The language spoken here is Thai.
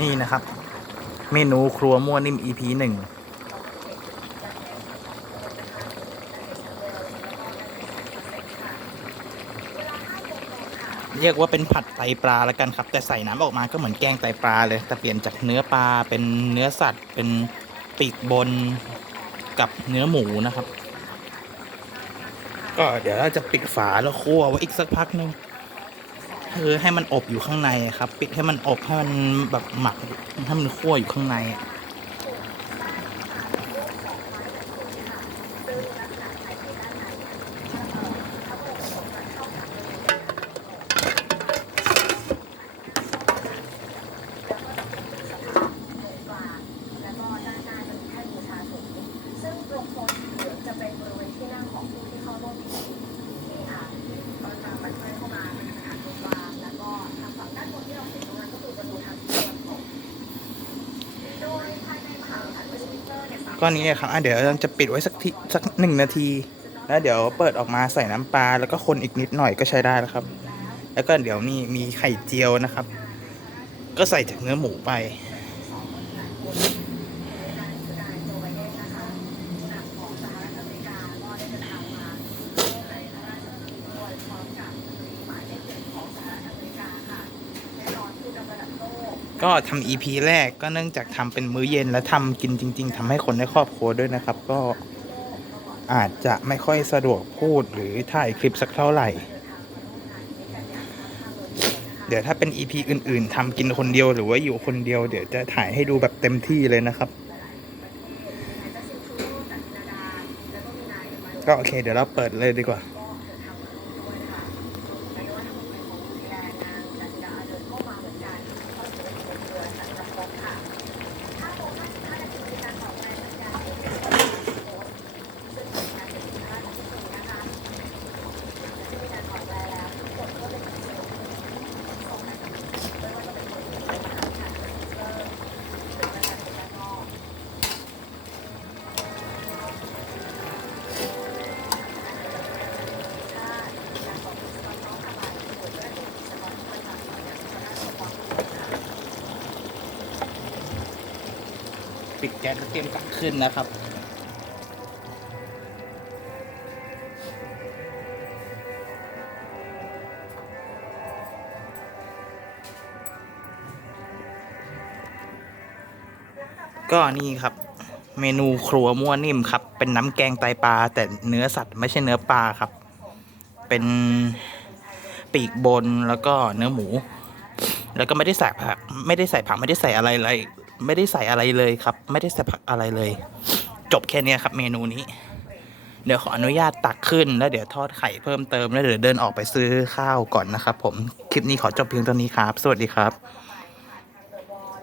นี่นะครับ เมนูครัวมั่วนิ่ม EP หนึ่งเรียกว่าเป็นผัดไตปลาละกันครับ แต่ใส่น้ำออกมาก็เหมือนแกงไตปลาเลย แต่เปลี่ยนจากเนื้อปลาเป็นเนื้อสัตว์ เป็นปีกบนกับเนื้อหมูนะครับ ก็เดี๋ยวเราจะปิดฝาแล้วคั่วไว้อีกสักพักนึง คือให้มันอบอยู่ข้างในครับ ปิดให้มันอบให้มันแบบหมักให้มันคั่วอยู่ข้างใน ก้อนี้ครับเดี๋ยวเราจะปิดไว้สักทีสักหนึ่งนาที แล้วเดี๋ยวเปิดออกมาใส่น้ำปลาแล้วก็คนอีกนิดหน่อยก็ใช้ได้แล้วครับ แล้วก็เดี๋ยวมีมีไข่เจียวนะครับ ก็ใส่จากเนื้อหมูไป ก็ทำ EP แรกก็เนื่องจากทำเป็นมื้อเย็นและทำกินจริง ๆทำให้คนในครอบครัวด้วยนะครับ ก็อาจจะไม่ค่อยสะดวกพูดหรือถ่ายคลิปสักเท่าไหร่ เดี๋ยวถ้าเป็น EP อื่น ๆทำกินคนเดียวหรือว่าอยู่คนเดียวเดี๋ยวจะถ่ายให้ดูแบบเต็มที่เลยนะครับ ก็โอเค เดี๋ยวเราเปิดเลยดีกว่า แก๊สแล้วเตรียมตักขึ้นนะครับ ก็นี่ครับ เมนูครัวมั่วนิ่มครับ เป็นน้ำแกงไตปลา แต่เนื้อสัตว์ไม่ใช่เนื้อปลาครับ เป็นปีกบนแล้วก็เนื้อหมู แล้วก็ไม่ได้ใส่ผักไม่ได้ใส่ผักไม่ได้ใส่อะไรเลย ไม่ได้ใส่อะไรเลยครับ ไม่ได้ใส่ผักอะไรเลย จบแค่นี้ครับเมนูนี้ เดี๋ยวขออนุญาตตักขึ้นแล้วเดี๋ยวทอดไข่เพิ่มเติมแล้วเดี๋ยวเดินออกไปซื้อข้าวก่อนนะครับ ผมคลิปนี้ขอจบเพียงเท่านี้ครับ สวัสดีครับ